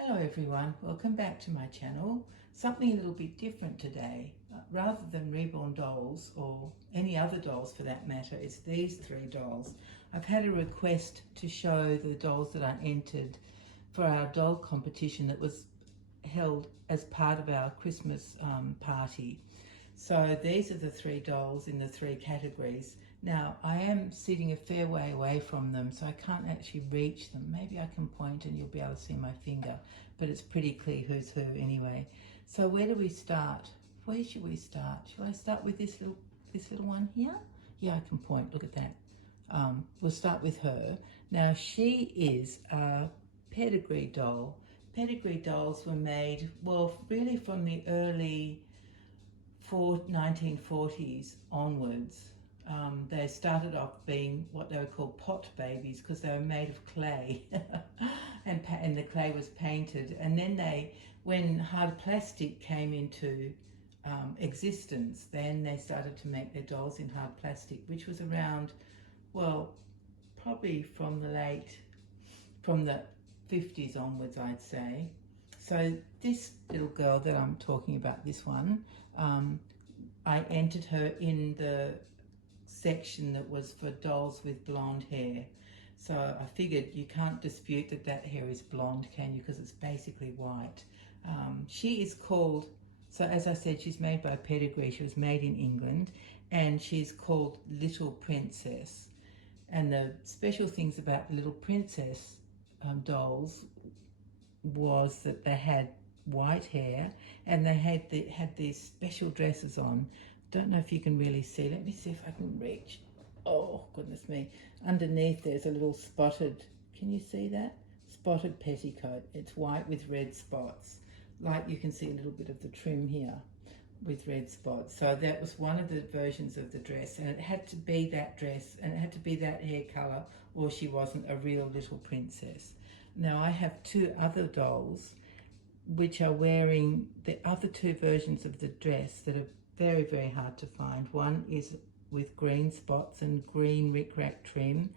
Hello everyone, welcome back to my channel. Something a little bit different today. Rather than reborn dolls or any other dolls for that matter, it's these three dolls. I've had a request to show the dolls that I entered for our doll competition that was held as part of our Christmas party. So these are the three dolls in the three categories. Now, I am sitting a fair way away from them, so I can't actually reach them. Maybe I can point and you'll be able to see my finger, but it's pretty clear who's who anyway. So where do we start? Where should we start? Shall I start with this little one here? Yeah, I can point. Look at that. We'll start with her. Now, she is a pedigree doll. Pedigree dolls were made, well, really from the early 1940s onwards. They started off being what they were called pot babies because they were made of clay and the clay was painted. And then when hard plastic came into existence, then they started to make their dolls in hard plastic, which was around, well, probably from the 50s onwards, I'd say. So this little girl that I'm talking about, this one, I entered her in the section that was for dolls with blonde hair. So I figured you can't dispute that hair is blonde, can you? Because it's basically white. She is called, so as I said, she's made by Pedigree. She was made in England and she's called Little Princess. And the special things about Little Princess dolls was that they had white hair and they had these special dresses on. Don't know if you can really see. Let me see if I can reach. Oh, goodness me. Underneath there's a little spotted, can you see that? Spotted petticoat. It's white with red spots. Like you can see a little bit of the trim here with red spots. So that was one of the versions of the dress, and it had to be that dress and it had to be that hair colour or she wasn't a real little princess. Now I have two other dolls which are wearing the other two versions of the dress that are very, very hard to find. One is with green spots and green rickrack trim,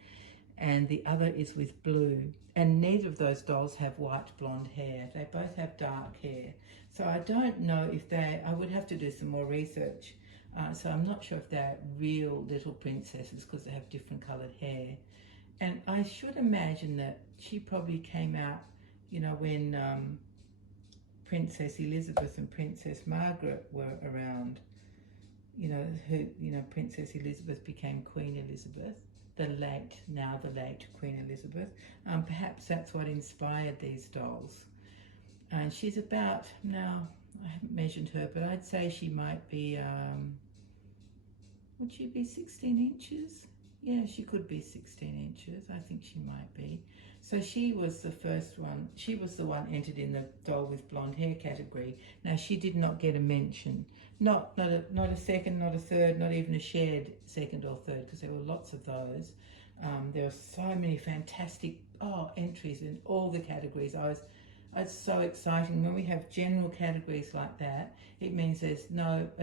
and the other is with blue. And neither of those dolls have white blonde hair. They both have dark hair. So I don't know if I would have to do some more research. So I'm not sure if they're real little princesses because they have different coloured hair. And I should imagine that she probably came out, you know, when Princess Elizabeth and Princess Margaret were around. Princess Elizabeth became Queen Elizabeth, the late Queen Elizabeth. Perhaps that's what inspired these dolls. And she's about, now I haven't measured her, but I'd say she might be, would she be 16 inches? Yeah, she could be 16 inches. I think she might be. So she was the first one. She was the one entered in the doll with blonde hair category. Now, she did not get a mention. Not a second, not a third, not even a shared second or third, because there were lots of those. There were so many fantastic entries in all the categories. It's so exciting. When we have general categories like that, it means a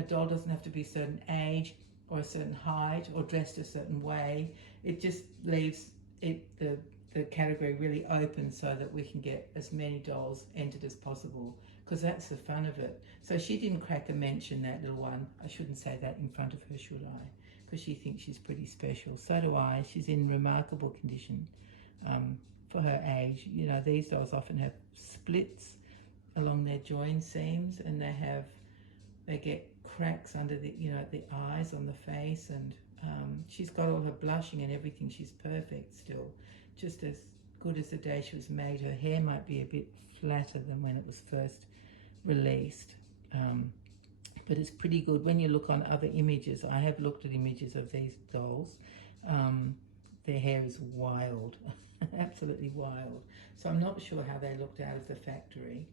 doll doesn't have to be a certain age or a certain height or dressed a certain way. It just leaves the category really open so that we can get as many dolls entered as possible, because that's the fun of it. So she didn't crack a mention, that little one. I shouldn't say that in front of her, should I? Because she thinks she's pretty special. So do I. She's in remarkable condition for her age. You know, these dolls often have splits along their join seams, and they get cracks under the eyes, on the face, and she's got all her blushing and everything. She's perfect still, just as good as the day she was made. Her hair might be a bit flatter than when it was first released, but it's pretty good. When you look on other images, I have looked at images of these dolls, their hair is wild. Absolutely wild. So I'm not sure how they looked out of the factory.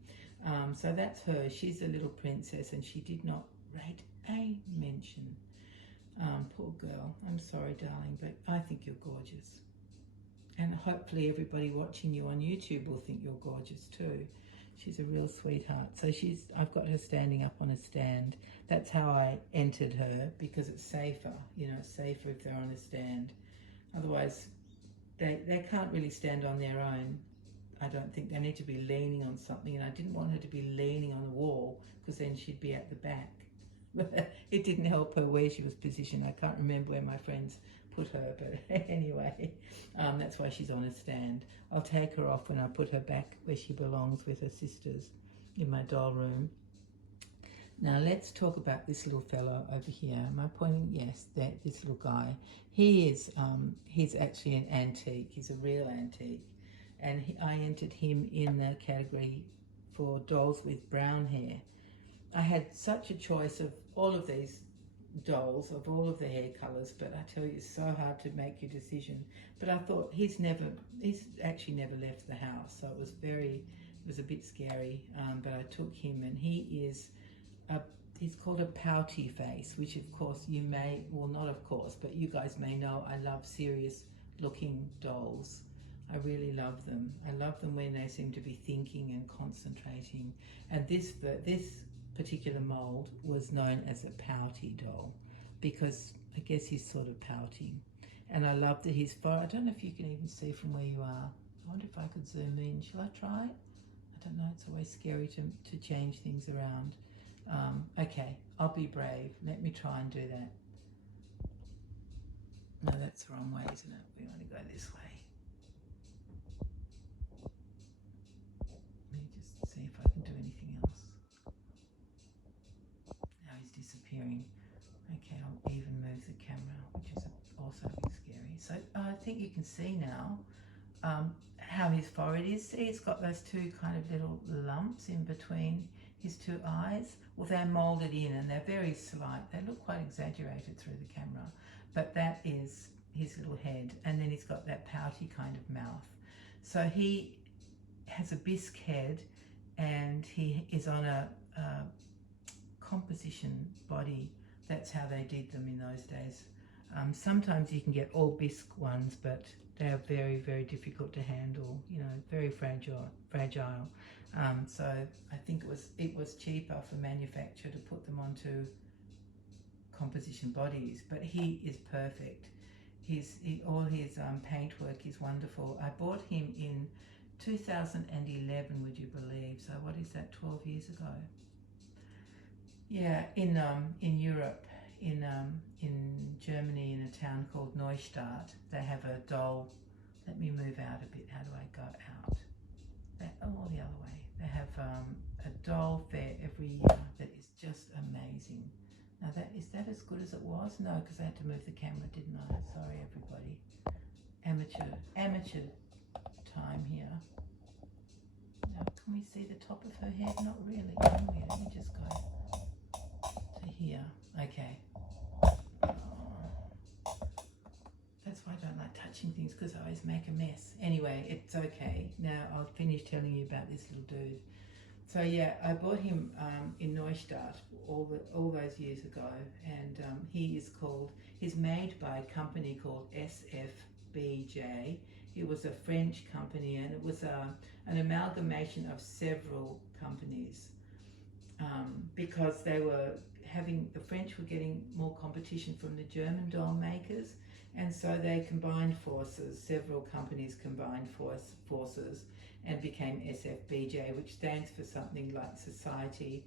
So that's her. She's a little princess and she did not rate a mention. Poor girl. I'm sorry, darling, but I think you're gorgeous. And hopefully everybody watching you on YouTube will think you're gorgeous too. She's a real sweetheart. So I've got her standing up on a stand. That's how I entered her, because it's safer. You know, it's safer if they're on a stand. Otherwise, they can't really stand on their own. I don't think they need to be leaning on something, and I didn't want her to be leaning on the wall because then she'd be at the back. It didn't help her where she was positioned. I can't remember where my friends put her, but anyway, that's why she's on a stand. I'll take her off when I put her back where she belongs with her sisters in my doll room. Now let's talk about this little fellow over here. Am I pointing? Yes, this little guy. He's actually an antique. He's a real antique, and I entered him in the category for dolls with brown hair. I had such a choice of all of these dolls, of all of the hair colours, but I tell you, it's so hard to make your decision. But I thought he's actually never left the house, so it was a bit scary, but I took him, and he's called a pouty face, which of course not of course, but you guys may know I love serious looking dolls. I really love them. I love them when they seem to be thinking and concentrating, and this particular mold was known as a pouty doll because I guess he's sort of pouting. And I love that his fur, I don't know if you can even see from where you are. I wonder if I could zoom in. Shall I try? I don't know, it's always scary to change things around. Okay, I'll be brave. Let me try and do that. No, that's the wrong way, isn't it? We want to go this way. Let me just see if I can do anything else. Now he's disappearing. Okay, I'll even move the camera, which is also a bit scary. So I think you can see now how his forehead is. See, it's got those two kind of little lumps in between his two eyes. Well, they're molded in and they're very slight. They look quite exaggerated through the camera, but that is his little head. And then he's got that pouty kind of mouth. So he has a bisque head, and he is on a composition body. That's how they did them in those days. Sometimes you can get all bisque ones, but they are very, very difficult to handle, you know, very fragile. So I think it was cheaper for manufacture to put them onto composition bodies, but he is perfect. All his paintwork is wonderful. I bought him in 2011, would you believe? So what is that, 12 years ago? Yeah, in Europe, in Germany, in a town called Neustadt, they have a doll. Let me move out a bit. How do I go out? The other way. They have a doll fair every year that is just amazing. Now is that as good as it was? No, because I had to move the camera, didn't I? Sorry, everybody. Amateur time here. Now, can we see the top of her head? Not really, can we? Let me just go to here. Okay. That's why I don't like touching things, because I always make a mess. Anyway, it's okay. Now I'll finish telling you about this little dude. So yeah, I bought him in Neustadt all those years ago, and he's made by a company called SFBJ. It was a French company, and it was an amalgamation of several companies because the French were getting more competition from the German doll makers, and so they combined forces. Several companies combined forces and became SFBJ, which stands for something like Society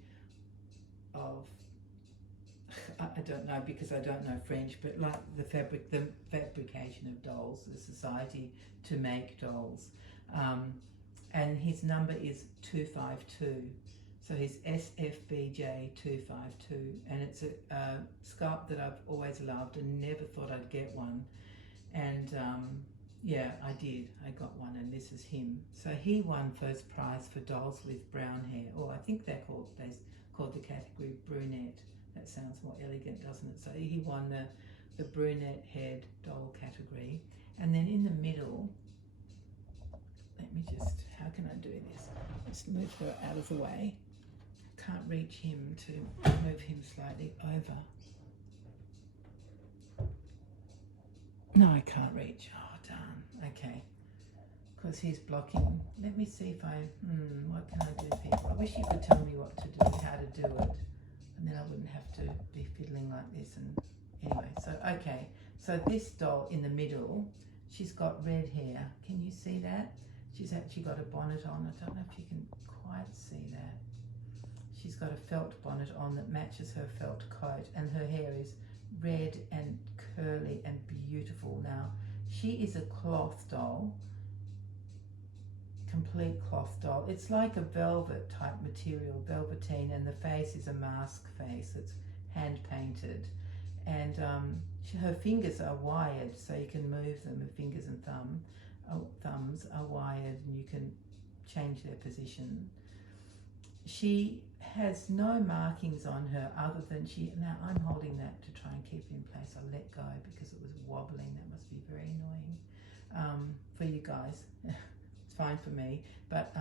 of, I don't know because I don't know French, but like the fabrication of dolls, the Society to make dolls. And his number is 252. So he's SFBJ 252, and it's a sculpt that I've always loved and never thought I'd get one. And yeah, I did. I got one, and this is him. So he won first prize for dolls with brown hair, or I think they called the category brunette. That sounds more elegant, doesn't it? So he won the brunette head doll category. And then in the middle, let me just, how can I do this? Just move her out of the way. Can't reach him to move him slightly over. No, I can't reach. Oh, darn. Okay. Because he's blocking. Let me see if what can I do, people? I wish you could tell me what to do, how to do it. And then I wouldn't have to be fiddling like this. And anyway, so, okay. So this doll in the middle, she's got red hair. Can you see that? She's actually got a bonnet on. I don't know if you can quite see that. She's got a felt bonnet on that matches her felt coat, and her hair is red and curly and beautiful. Now, she is a cloth doll, complete cloth doll. It's like a velvet type material, velveteen, and the face is a mask face. It's hand painted, and her fingers are wired, so you can move them. Her fingers and thumbs are wired, and you can change their position. She has no markings on her other than now I'm holding that to try and keep it in place. I let go because it was wobbling. That must be very annoying for you guys. It's fine for me, but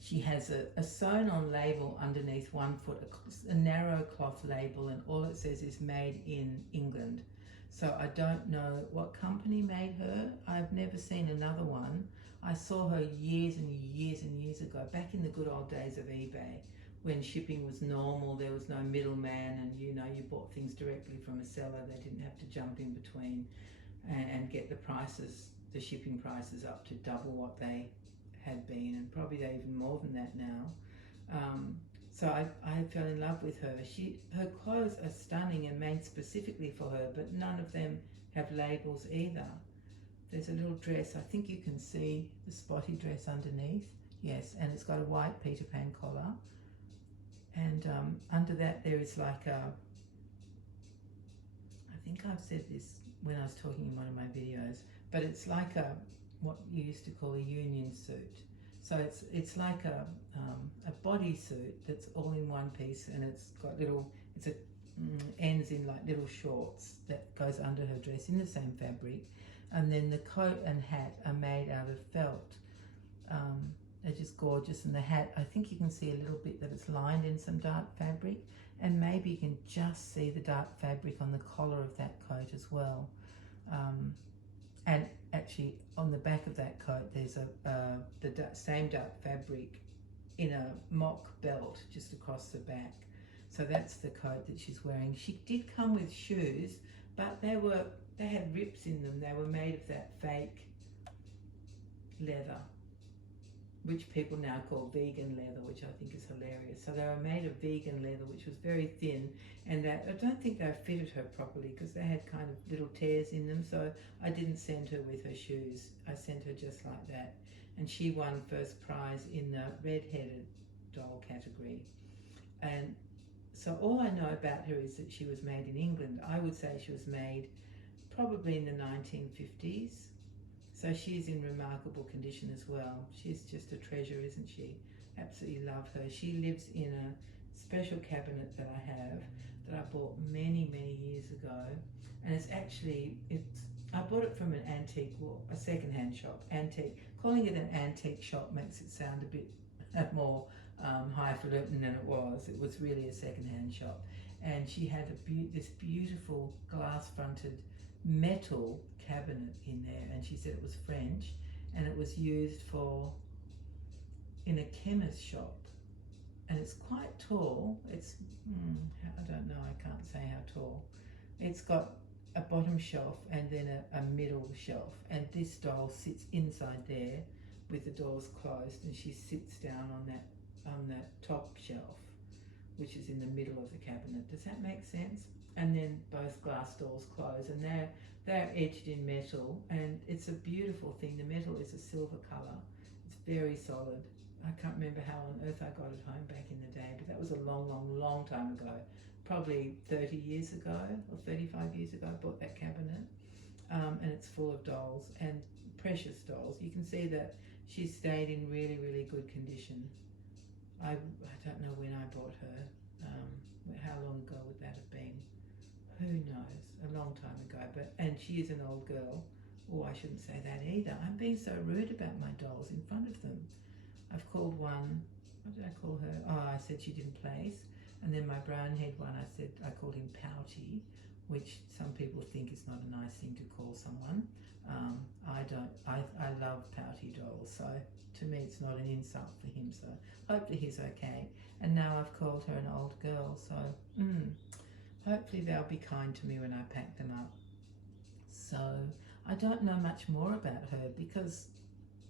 she has a sewn on label underneath 1 foot, a narrow cloth label, and all it says is made in England. So I don't know what company made her. I've never seen another one. I saw her years and years and years ago, back in the good old days of eBay, when shipping was normal, there was no middleman, and you bought things directly from a seller. They didn't have to jump in between and get the shipping prices up to double what they had been, and probably even more than that now. So I fell in love with her. Her clothes are stunning and made specifically for her, but none of them have labels either. There's a little dress, I think you can see the spotty dress underneath. Yes, and it's got a white Peter Pan collar. And under that there is like I think I've said this when I was talking in one of my videos, but it's like what you used to call a union suit. So it's like a bodysuit that's all in one piece, and it's got ends in like little shorts that goes under her dress in the same fabric. And then the coat and hat are made out of felt. They're just gorgeous, and the hat, I think you can see a little bit that it's lined in some dark fabric, and maybe you can just see the dark fabric on the collar of that coat as well. And actually on the back of that coat there's the same dark fabric in a mock belt just across the back. So that's the coat that she's wearing. She did come with shoes, but they had rips in them. They were made of that fake leather, which people now call vegan leather, which I think is hilarious. So they were made of vegan leather, which was very thin, and that I don't think they fitted her properly because they had kind of little tears in them. So I didn't send her with her shoes. I sent her just like that, and she won first prize in the red-headed doll category. And so all I know about her is that she was made in England. I would say she was made probably in the 1950s. So she's in remarkable condition as well. She's just a treasure, isn't she? Absolutely love her. She lives in a special cabinet that I have that I bought many, many years ago. And I bought it from an antique, a second-hand shop. Calling it an antique shop makes it sound a bit more highfalutin than it was. It was really a second-hand shop. And she had this beautiful glass-fronted metal cabinet in there, and she said it was French, and it was used in a chemist shop, and it's quite tall. It's I don't know, I can't say how tall. It's got a bottom shelf and then a middle shelf, and this doll sits inside there with the doors closed, and she sits down on that top shelf, which is in the middle of the cabinet. Does that make sense? And then both glass doors close, and they're edged in metal, and it's a beautiful thing. The metal is a silver colour. It's very solid. I can't remember how on earth I got it home back in the day, but that was a long, long, long time ago. Probably 30 years ago or 35 years ago I bought that cabinet, and it's full of dolls, and precious dolls. You can see that she stayed in really, really good condition. I don't know when I bought her. How long ago would that have been? Who knows? A long time ago. And she is an old girl. Oh, I shouldn't say that either. I'm being so rude about my dolls in front of them. I've called one, what did I call her? Oh, I said she didn't place. And then my brown-haired one, I called him Pouty, which some people think is not a nice thing to call someone. I don't. I love Pouty dolls, so to me it's not an insult for him, so hopefully he's okay. And now I've called her an old girl, so hopefully they'll be kind to me when I pack them up. So I don't know much more about her because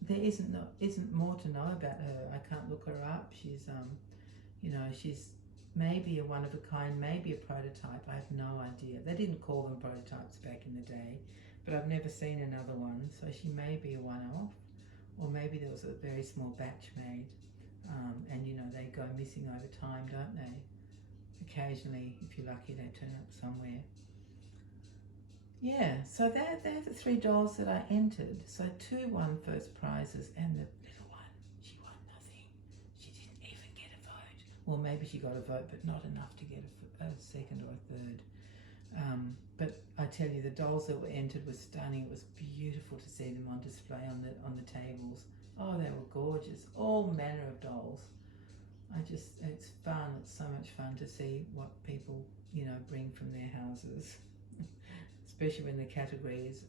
there isn't more to know about her. I can't look her up. She's you know, she's maybe a one of a kind, maybe a prototype. I have no idea. They didn't call them prototypes back in the day, but I've never seen another one. So she may be a one-off, or maybe there was a very small batch made. And you know, they go missing over time, don't they? Occasionally, if you're lucky, they turn up somewhere. Yeah, so they're the 3 dolls that I entered. So 2 won first prizes, and the little one, she won nothing. She didn't even get a vote. Well, maybe she got a vote, but not enough to get a second or a third. But I tell you, the dolls that were entered were stunning. It was beautiful to see them on display on the tables. Oh, they were gorgeous. All manner of dolls. It's fun. It's so much fun to see what people, you know, bring from their houses. Especially when the categories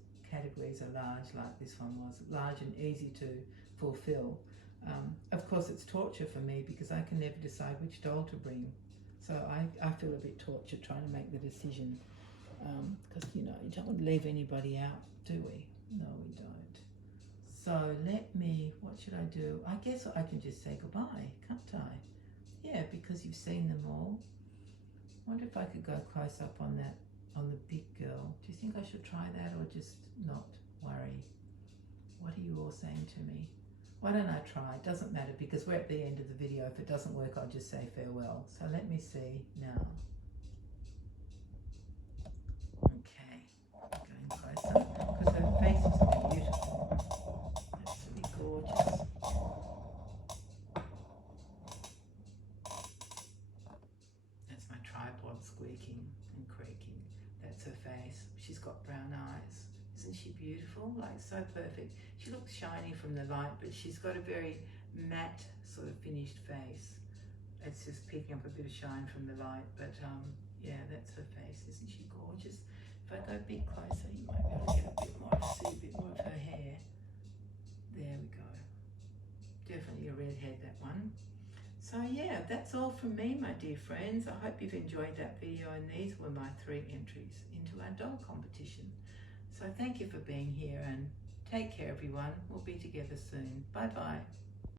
are large, like this one was, large and easy to fulfill. Of course, it's torture for me because I can never decide which doll to bring. So I feel a bit tortured trying to make the decision, because you know, you don't want to leave anybody out, do we? No, we don't. So what should I do? I guess I can just say goodbye, can't I? Yeah, because you've seen them all. I wonder if I could go close up on the big girl. Do you think I should try that or just not worry? What are you all saying to me? Why don't I try? It doesn't matter because we're at the end of the video. If it doesn't work, I'll just say farewell. So let me see now. Okay, going closer because her face is beautiful. Absolutely gorgeous. That's my tripod squeaking and creaking. That's her face. She's got brown eyes. Isn't she beautiful? Like, so perfect. She looks shiny from the light, but she's got a very matte sort of finished face. It's just picking up a bit of shine from the light, but yeah, that's her face. Isn't she gorgeous? If I go a bit closer, you might be able to get a bit more, see a bit more of her hair. There we go. Definitely a redhead, that one. So yeah, that's all from me, my dear friends. I hope you've enjoyed that video, and these were my 3 entries into our doll competition. So thank you for being here, and take care, everyone. We'll be together soon. Bye-bye.